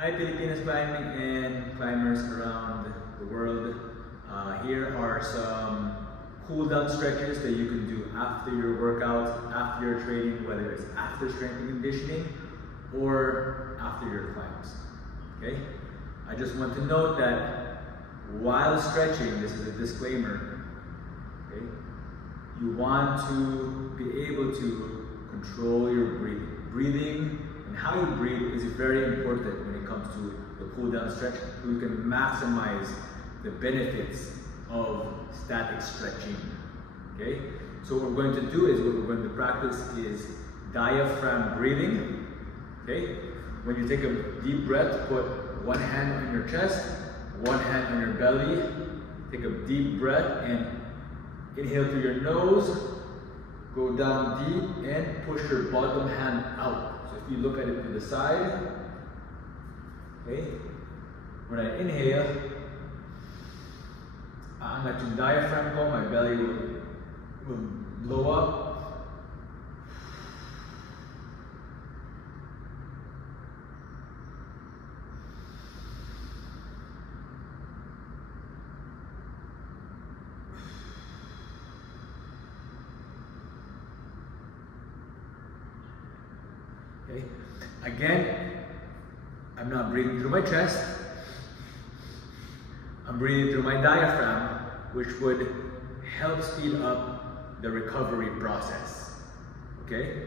Hi Pilipinas climbing and climbers around the world. Here are some cool down stretches that you can do after your workout, after your training, whether it's after strength and conditioning or after your climbs. Okay? I just want to note that while stretching, this is a disclaimer, okay? You want to be able to control your breathing. Breathing and how you breathe is very important when it comes to the cool down stretch, so you can maximize the benefits of static stretching. Okay? So what we're going to do is, what we're going to practice is diaphragm breathing. Okay? When you take a deep breath, put one hand on your chest, one hand on your belly, take a deep breath and inhale through your nose, go down deep and push your bottom hand out. So if you look at it to the side, okay, when I inhale, aangat yung diaphragm ko, my belly will blow up. Okay. Again, I'm not breathing through my chest. I'm breathing through my diaphragm, which would help speed up the recovery process. Okay?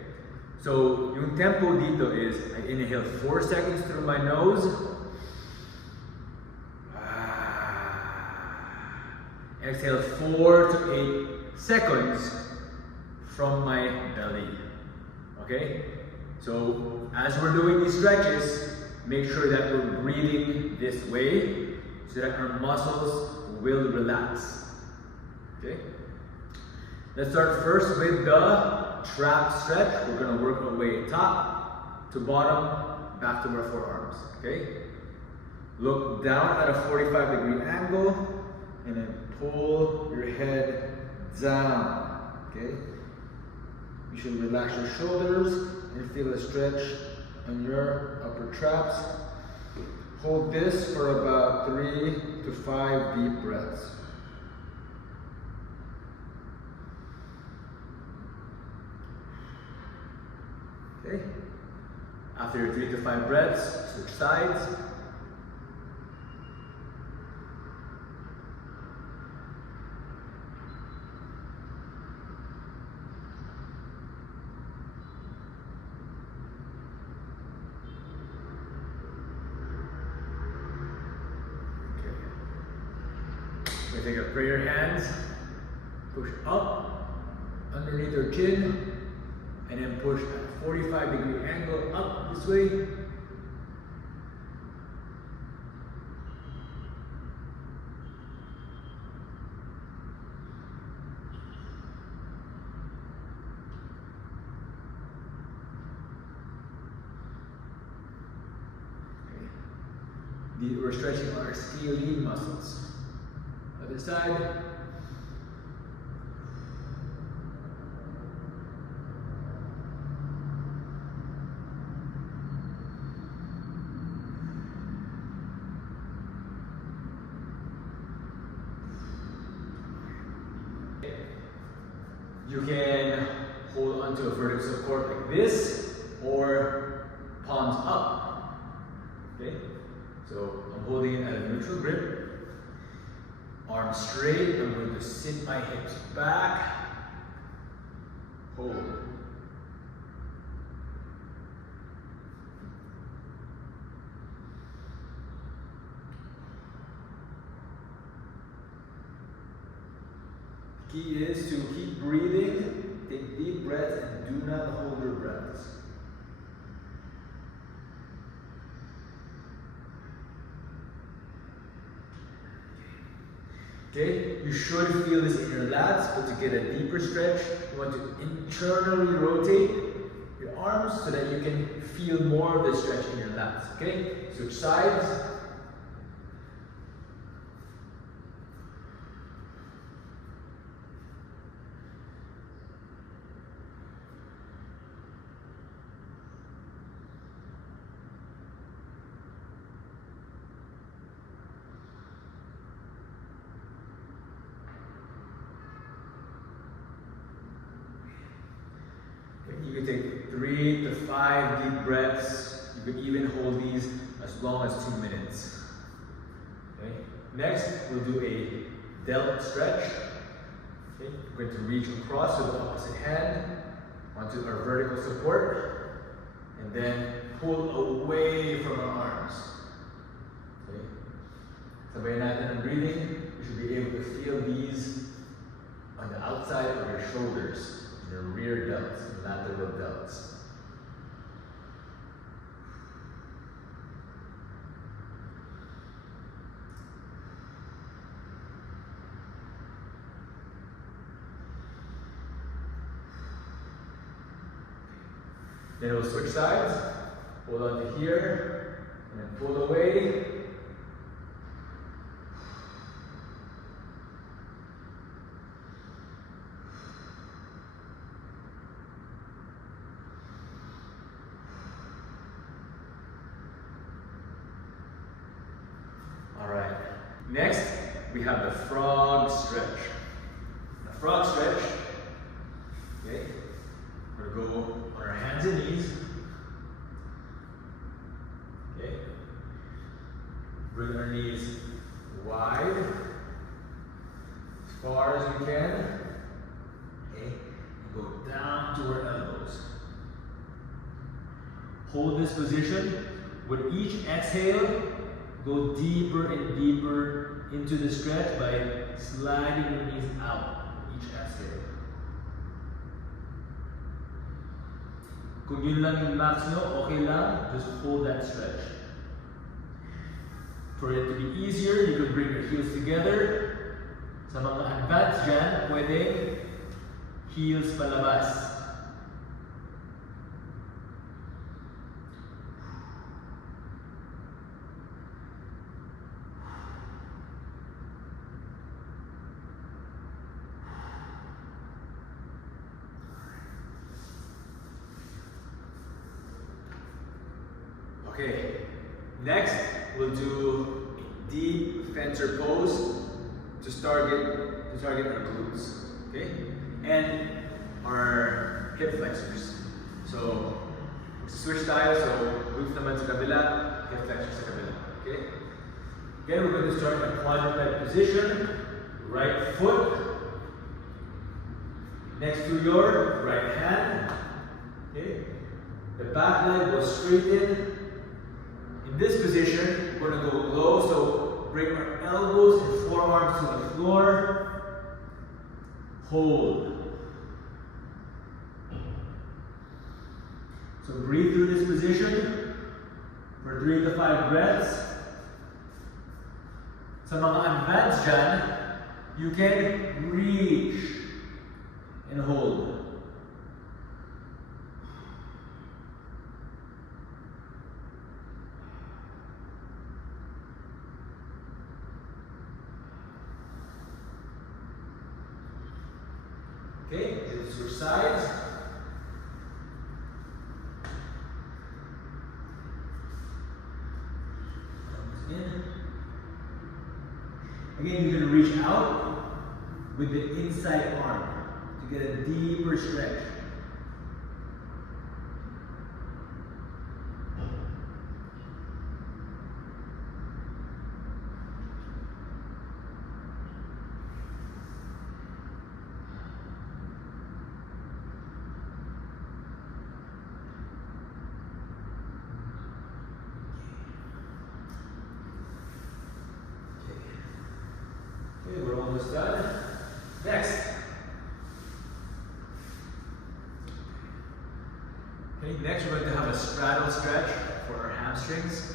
So, yung tempo dito is, I inhale 4 seconds through my nose. Exhale 4 to 8 seconds from my belly. Okay? So, as we're doing these stretches, make sure that we're breathing this way so that our muscles will relax. Okay? Let's start first with the trap stretch. We're going to work our way top to bottom, back to our forearms. Okay? Look down at a 45-degree angle and then pull your head down. Okay? You should relax your shoulders and feel a stretch on your upper traps. Hold this for about 3 to 5 deep breaths. Okay. After your 3 to 5 breaths, switch sides. Take your prayer hands, push up underneath your chin, and then push at 45-degree angle up this way. Okay. We're stretching our scalene muscles. Other side. You can hold onto a vertical support like this or palms up. Okay? So I'm holding it at a neutral grip. Arms straight, I'm going to sit my hips back, hold. The key is to keep breathing, take deep breaths, and do not hold your breaths. Okay, you should feel this in your lats, but to get a deeper stretch, you want to internally rotate your arms so that you can feel more of the stretch in your lats. Okay, switch sides. 5 deep breaths. You can even hold these as long as 2 minutes. Okay. Next, we'll do a Delt Stretch. Okay. We're going to reach across to the opposite hand onto our vertical support, and then pull away from our arms. Okay. Sabay natin ang breathing. You should be able to feel these on the outside of your shoulders, your rear delts, lateral delts. Then we'll switch sides, hold on to here, and then pull away. All right, next we have the frog stretch. The frog stretch, okay, we're gonna go on our hands and knees. Okay. Bring our knees wide, as far as you can. Okay. And go down to our elbows. Hold this position. With each exhale, go deeper and deeper into the stretch by sliding your knees out each exhale. Kung yun lang yung max nyo, okay lang, just hold that stretch. For it to be easier, you can bring your heels together. Sa mga advanced dyan, pwedeng heels palabas. Okay, next we'll do a deep fencer pose to target our glutes, okay, and our hip flexors. So switch tayo, so glutes naman sa kabila, hip flexors sa kabila, okay. Again, we're going to start in a quadruped position, right foot next to your right hand, okay. The back leg will straighten. In this position, we're going to go low, so bring our elbows and forearms to the floor. Hold. So breathe through this position for 3 to 5 breaths. Sa mga advanced dyan, you can reach and hold. Okay, then switch sides. Again, you're going to reach out with the inside arm to get a deeper stretch. Okay, we're almost done. Next. Okay, next we're going to have a straddle stretch for our hamstrings.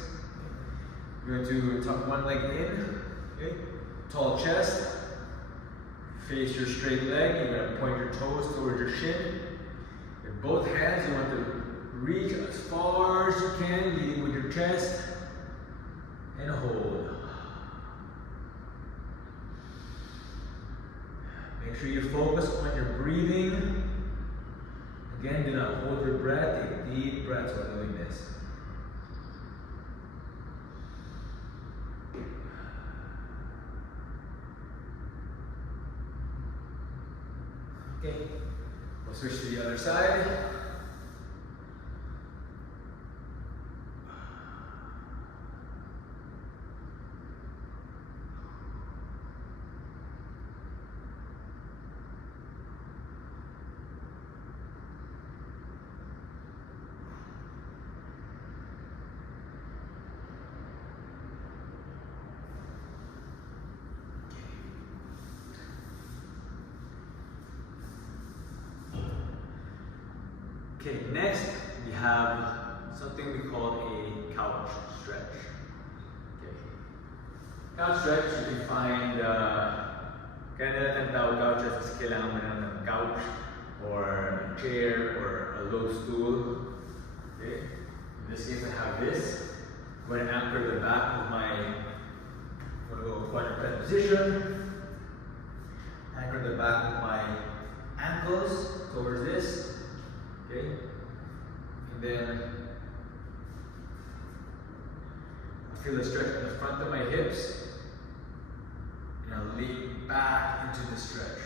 You're going to tuck one leg in. Okay, tall chest. Face your straight leg. You're going to point your toes towards your shin. With both hands, you want to reach as far as you can, leading with your chest, and hold. Make sure you focus on your breathing. Again, do not hold your breath. Take deep breaths while doing this. Okay, we'll switch to the other side. Okay, next we have something we call a couch stretch. Okay. Couch stretch, you can find, kaya nila ang tawag couches kasi kailangan mo ng couch or a chair or a low stool. Okay. In this case, I have this. I'm going to anchor the back of my, I'm going to go quadruped position. Anchor the back of my ankles towards this. Okay. And then I feel the stretch in the front of my hips. And I'll lean back into the stretch.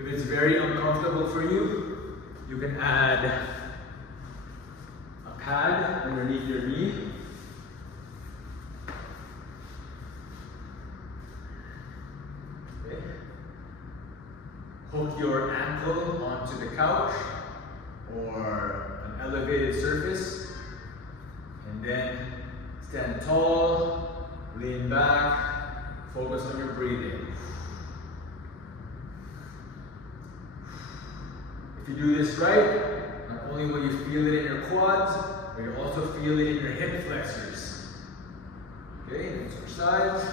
If it's very uncomfortable for you, you can add a pad underneath your knee. Okay. Hook your ankle onto the couch or an elevated surface, and then stand tall, lean back, focus on your breathing. If you do this right, not only will you feel it in your quads, but you'll also feel it in your hip flexors. Okay, then switch sides.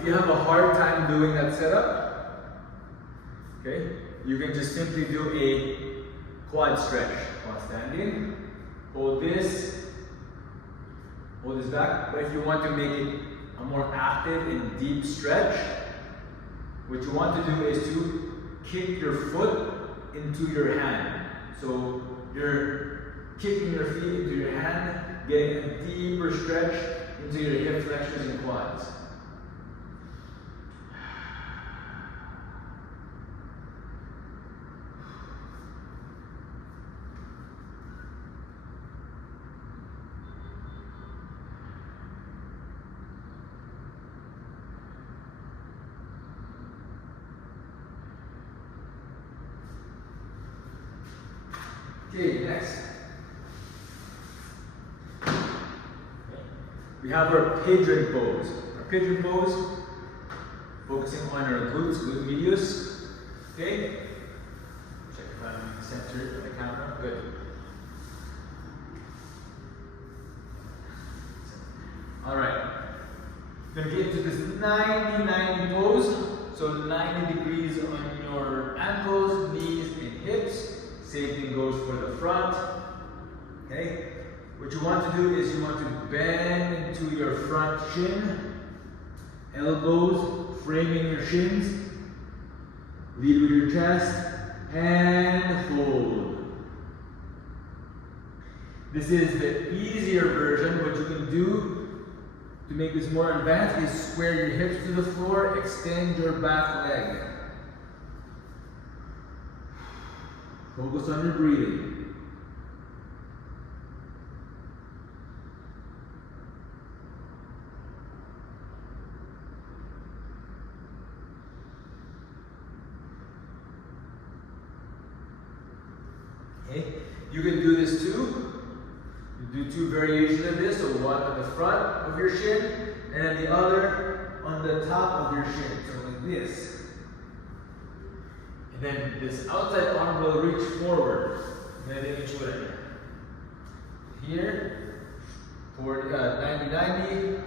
If you have a hard time doing that setup, okay, you can just simply do a quad stretch while standing. Hold this back. But if you want to make it a more active and deep stretch, what you want to do is to kick your foot into your hand. So you're kicking your feet into your hand, getting a deeper stretch into your hip flexors and quads. Okay, next. We have our pigeon pose. Our pigeon pose, focusing on our glutes, glute medius. Okay? Check if I'm centered on the camera. Good. Alright. We're going to get into this 90-90 pose. So 90 degrees on your ankles, knees, and hips. Same thing goes for the front. Okay? What you want to do is you want to bend into your front shin, elbows framing your shins, lead with your chest, and hold. This is the easier version. What you can do to make this more advanced is square your hips to the floor, extend your back leg. Focus on your breathing. Okay, you can do this too. You do two variations of this, so one on the front of your shin and the other on the top of your shin, so like this. And then this outside arm will reach forward. Here, forward 90-90.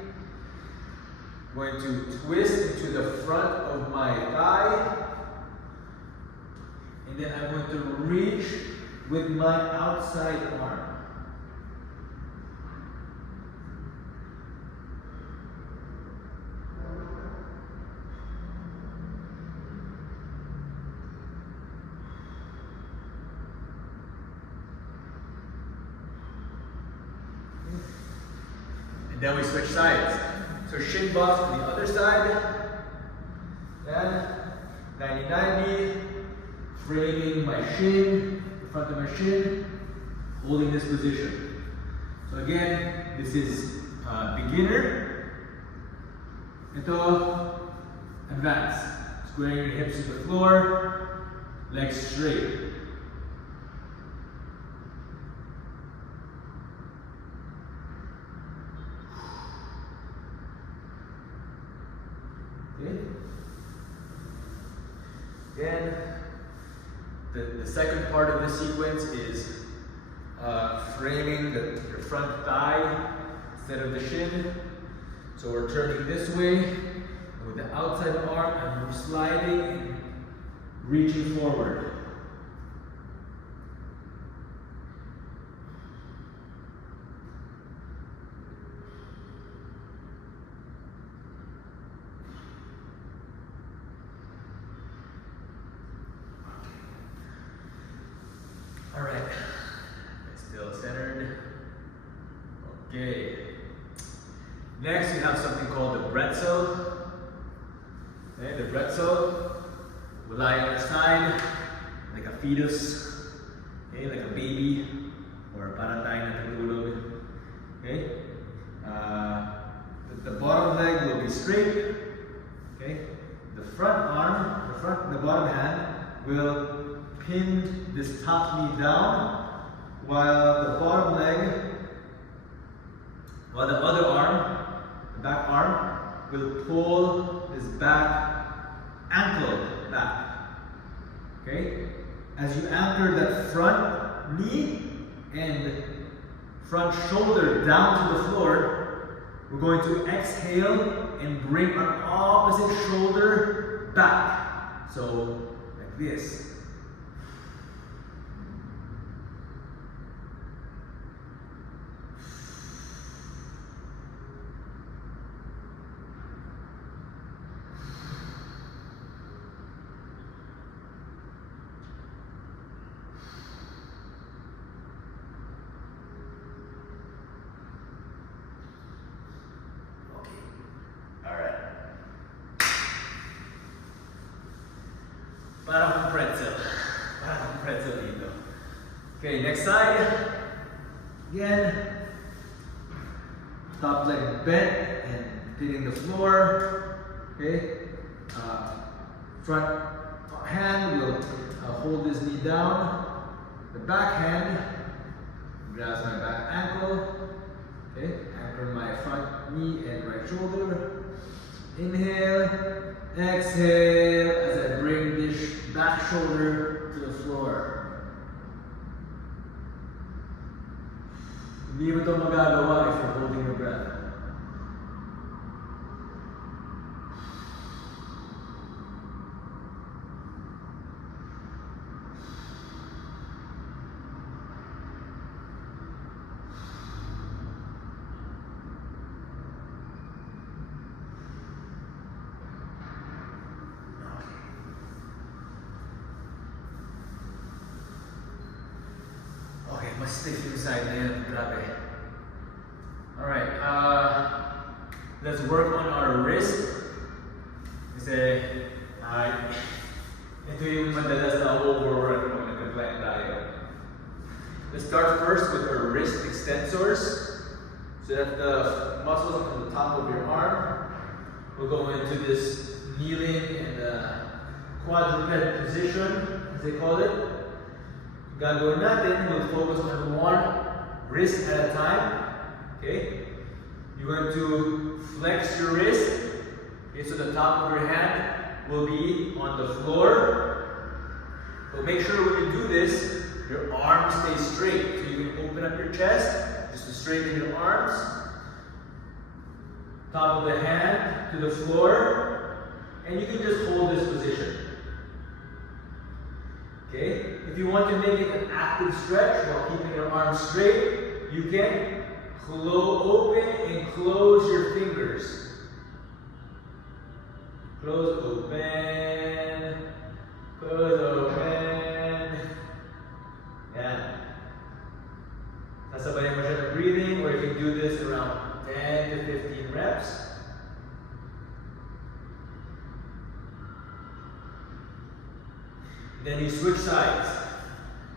Going to twist into the front of my thigh. And then I'm going to reach with my outside arm. And then we switch sides. So shin box on the other side. Then 90-90. framing my shin, the front of my shin, holding this position. So again, this is beginner. Ito, advanced. Squaring your hips to the floor, legs straight. Okay. Then the second part of this sequence is framing your front thigh instead of the shin. So we're turning this way. With the outside arm, I'm sliding and reaching forward. All right, still centered. Okay. Next, we have something called the Bretzel. Okay, the Bretzel will lie on its side like a fetus, okay, like a baby, or parang tayo natutulog. Okay, the bottom leg will be straight. Okay, the bottom hand will pin this top knee down, while the other arm, the back arm, will pull this back ankle back. Okay? As you anchor that front knee and front shoulder down to the floor, we're going to exhale and bring our opposite shoulder back. So, like this. Parang pretzel. Parang pretzel dito. Okay, next side. Again. Top leg bent and hitting the floor. Okay. Front hand will hold this knee down. The back hand grabs my back ankle. Okay. Anchor my front knee and right shoulder. Inhale. Exhale as I bring this back shoulder to the floor. Hindi mo ito magagawa if you're holding your breath. Mas stiff yung side na yun, grabe. Alright, let's work on our wrist. Kasi, ito yung madalas na overwork kung nagka-climb tayo. Let's start first with our wrist extensors, so that the muscles on the top of your arm will go into this kneeling and quadruped position, as they call it. Gagawin natin, we'll focus on one wrist at a time. Okay? You're going to flex your wrist. Okay, so the top of your hand will be on the floor. But make sure when you do this, your arms stay straight. So you can open up your chest, just to straighten your arms. Top of the hand to the floor. And you can just hold this position. Okay? If you want to make it an active stretch while keeping your arms straight, you can open and close your fingers. Close, open, close, open. Yan. Sasabayan mo siya ng breathing, or you can do this around 10 to 15 reps. Then you switch sides.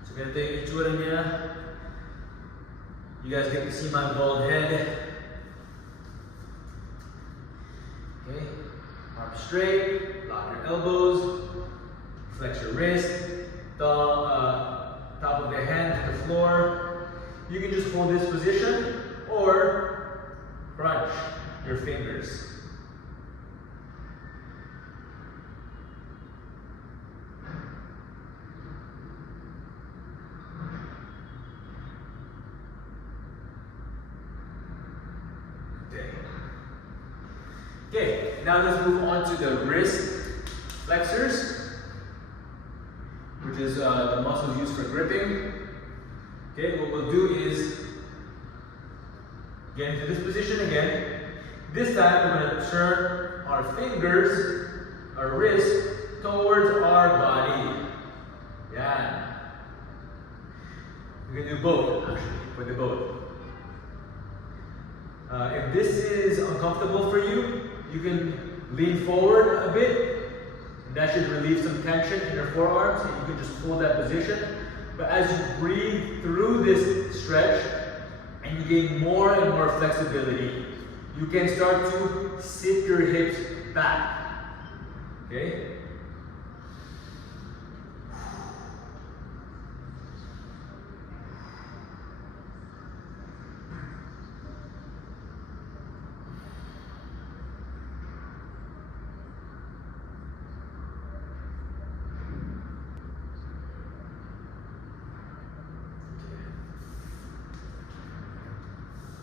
So we're gonna take itsura niya. You guys get to see my bald head. Okay, arms straight, lock your elbows, flex your wrist, top of the hand to the floor. You can just hold this position or crunch your fingers. Okay, now let's move on to the wrist flexors, which is the muscles used for gripping. Okay, what we'll do is get into this position again. This time we're going to turn our fingers, our wrist, towards our body. Yeah. We can do both, actually, with the both. If this is uncomfortable for you, you can lean forward a bit. That should relieve some tension in your forearms, and you can just hold that position. But as you breathe through this stretch, and you gain more and more flexibility, you can start to sit your hips back. Okay?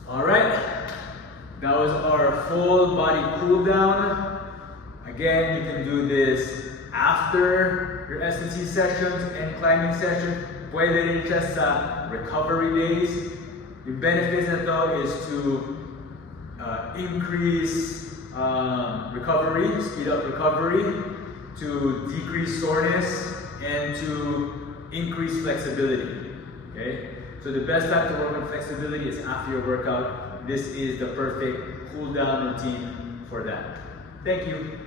Alright, that was our full body cool down. Again, you can do this after your S&C sessions and climbing sessions. Puede ir hecha sa recovery days. The benefits of that is to increase recovery, speed up recovery, to decrease soreness, and to increase flexibility. Okay? So the best time to work on flexibility is after your workout. This is the perfect cool down routine for that. Thank you.